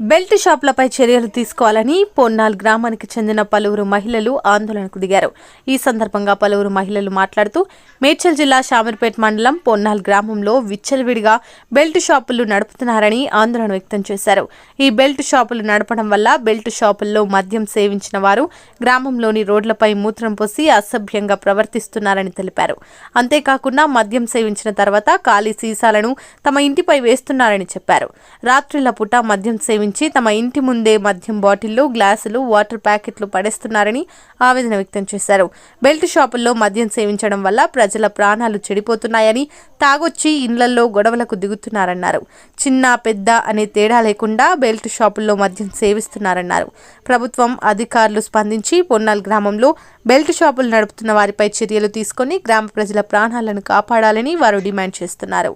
Belt షాపులపై చర్యలు తీసుకోవాలని పొన్నాల్ గ్రామానికి చెందిన పలువురు మహిళలు ఆందోళనకు దిగారు. ఈ సందర్భంగా పలువురు మహిళలు మాట్లాడుతూ మేడ్చల్ జిల్లా షామీర్పేట్ మండలం పొన్నాల్ గ్రామంలో విచ్చలవిడిగా బెల్ట్ షాపులు నడుపుతున్నారని ఆందోళన వ్యక్తం చేశారు. ఈ బెల్ట్ షాపులు నడపడం వల్ల బెల్ట్ షాపుల్లో మద్యం సేవించిన వారు గ్రామంలోని రోడ్లపై మూత్రం పోసి అసభ్యంగా ప్రవర్తిస్తున్నారని తెలిపారు. అంతేకాకుండా మద్యం సేవించిన తర్వాత ఖాళీ సీసాలను తమ ఇంటిపై వేస్తున్నారని చెప్పారు. రాత్రిళ్ళ పూట మద్యం నుంచి తమ ఇంటి ముందే మద్యం బాటిళ్ళు గ్లాసులు వాటర్ ప్యాకెట్లు పడేస్తున్నారని ఆవేదన వ్యక్తం చేశారు. బెల్ట్ షాపుల్లో మద్యం సేవించడం వల్ల ప్రజల ప్రాణాలు చెడిపోతున్నాయని తాగొచ్చి ఇండ్లల్లో గొడవలకు దిగుతున్నారన్నారు. చిన్న పెద్ద అనే తేడా లేకుండా బెల్ట్ షాపుల్లో మద్యం సేవిస్తున్నారన్నారు. ప్రభుత్వం అధికారులు స్పందించి పొన్నాల్ గ్రామంలో బెల్ట్ షాపులు నడుపుతున్న వారిపై చర్యలు తీసుకొని గ్రామ ప్రజల ప్రాణాలను కాపాడాలని వారు డిమాండ్ చేస్తున్నారు.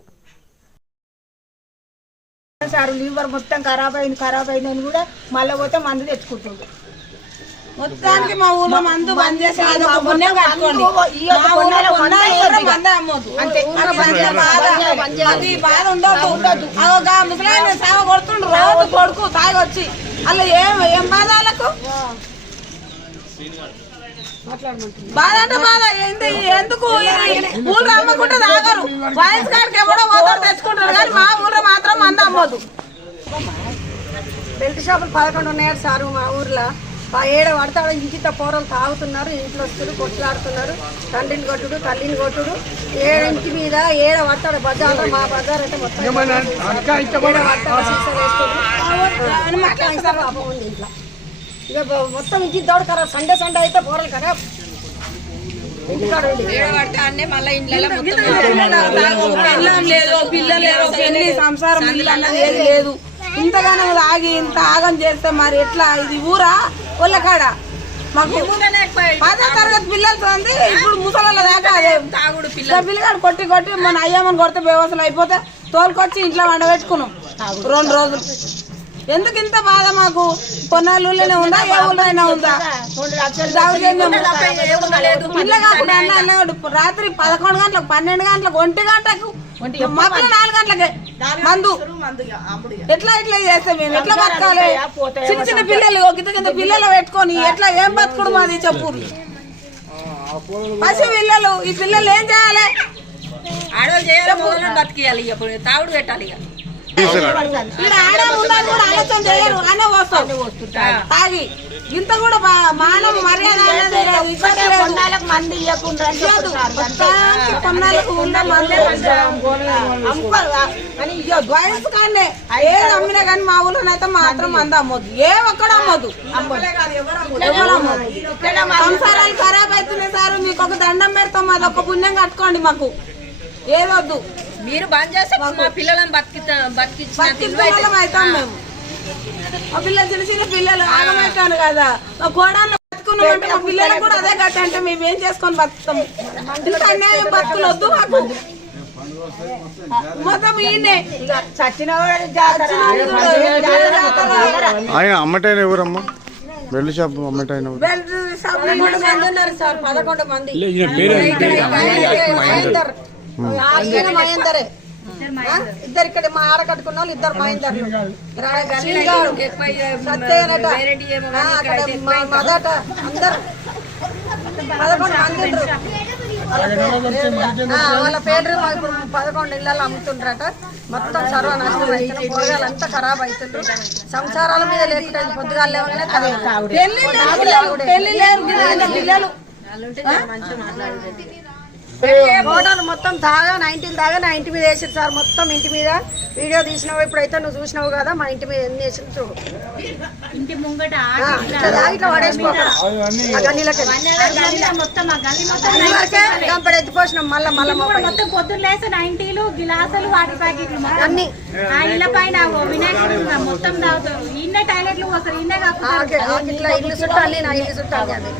సార్ లివర్ మొత్తం ఖరాబ్ అయింది ఖరాబ్ అయిందని కూడా మళ్ళీ పోతే మందు తెచ్చుకుంటుండ్రు మొత్తానికి మా ఊర్లో మందు బంద్ చేసి బాధ. ముసలాయన సావ కొడుతుండ్రు కొడుకు తాగి వచ్చి అలా ఏం ఏం బాధ వాళ్ళకు బాధ అంటే బాధ. ఏంటి ఎందుకు? ఊళ్ళో అమ్మకుంటే తాగరు. వయసు కాడికి ఎవడో పోతాడు తెచ్చుకుంటారు కానీ మా అమ్మొద్దు బెల్ట్ షాపులు పదకొండు ఉన్నాయి సార్ మా ఊర్లో. ఆ ఏడ పడతాడు ఇంకిత పోరలు తాగుతున్నారు ఇంట్లో వస్తున్నారు కొట్లాడుతున్నారు. తండ్రిని కొట్టుడు తల్లిని కొట్టుడు. ఏడ ఇంటి మీద ఏడ పడతాడు బజార్ మా బజార్ అంటే మొత్తం పాపం ఉంది ఇంట్లో ఇక మొత్తం ఇంటి దౌడు ఖరాబ్. సండే సండే అయితే పోరలు ఉండి పెళ్ళం లేదు పిల్లలు లేదు పెళ్ళి సంసారం అన్నది ఏది లేదు. ఇంతగానో తాగి ఇంత ఆగం చేస్తే మరి ఎట్లా? ఇది ఊరా? వాళ్ళ కాడ? మాకు పదో తరగతి పిల్లలతో ఉంది ఇప్పుడు ముసలి దాకా అదే. పిల్లగాడు కొట్టి కొట్టి మన అయ్యమ్మని కొడితే బేవసలు అయిపోతే తోలుకొచ్చి ఇంట్లో వండబెట్టుకున్నాం. రెండు రోజులు. ఎందుకు ఇంత బాధ మాకు? కొన్నాళ్ళలోనే ఉందా? ఏ ఉందా దౌర్జన్యం. పిల్ల కాకుండా అన్న అన్నాడు. రాత్రి పదకొండు గంటలకు పన్నెండు గంటలకు ఒంటి గంటకు. మధ్య నాలుగు గంటలకే. మందు. ఎట్లా ఇట్లా చేస్తే మేము? ఎట్లా బతకాలి? చిన్న చిన్న పిల్లలు ఒక కింద కింద పిల్లలు పెట్టుకొని ఎట్లా ఏం బతుకుడు మాది చెప్పు. పసి పిల్లలు ఈ పిల్లలు ఏం చేయాలి? ఆడవాళ్ళు చేయాలి మొదలు బతికియాలి తాగుడు పెట్టాలి ఇక. తాగి ఇంత కూడా మానవ మర్యాద మంది కొన్నాళ్ళకు ఉన్న మందు. అని. వయసు కానీ ఏది అమ్మినా కానీ మా ఊళ్ళో అయితే మాత్రం మంది అమ్మొద్దు. ఏ ఒక్కడు అమ్మొద్దు. సంసారాలు ఖరాబ్ అవుతున్నాయి సార్. మీకు ఒక దండం పెడతాం. మాది ఒక పుణ్యం కట్టుకోండి మాకు. ఏదొద్దు మీరు బంద్ చేస్తే మా పిల్లలను బతికి బతికించిన మేము. మా పిల్లలు చిన్న చిన్న పిల్లలు ఆగమవుతాను కదా. మా గోడాన్ని బతుకున్నామంటే మా పిల్లలకు కూడా అదే గట్ట అంటే మేము ఏం చేసుకొని బతుకుతాం? ఇంత అన్యాయం బతుకులు వద్దు మాకు. మొత్తం ఈయనే. చచ్చిన వాడు జాతర ఆయన అమ్మటైన ఎవరమ్మా? బెల్ట్ షాప్ అమ్మటైన పదకొండు మంది మహేందర్? ఇద్దరు ఇక్కడ మా ఆడ కట్టుకున్న వాళ్ళు ఇద్దరు మహేందర్ సత్యనట మదట అందరు. పదకొండు మంది వాళ్ళ ఇప్పుడు పదకొండు ఇళ్ళలో అమ్ముతుండ్రట. మొత్తం సర్వనాశనం అవుతుంది కూరగాయలు అంతా ఖరాబ్ అవుతుండ్రు సంసారాల మీద లేకుండా పొద్దుగాలు లేవగానే పిల్లలు. ఫోటోలు మొత్తం తాగా నా ఇంటిని తాగా నా ఇంటి మీద వేసారు సార్ మొత్తం ఇంటి మీద. వీడియో తీసినావు ఇప్పుడైతే నువ్వు చూసినావు కదా మా ఇంటి మీద ఎన్ని వేసింది చూడు. ఇంటి ముంగట ఇట్లా పడేసిపోతాం ఎత్తిపోసినాం మళ్ళా. మొత్తం పొద్దున్న లేస్తే నైన్టీలు గిలాసులు వాటర్ ప్యాకెట్లు. అన్ని. ఆ ఇళ్ళ పైన వినాయకుడు మొత్తం తాగుతారు ఇన్నే టాయిలెట్లు ఇన్నే ఆ, కాకుండా ఇల్లు చుట్టూ అల్లి నా ఇల్లు చుట్టూ అల్లి అది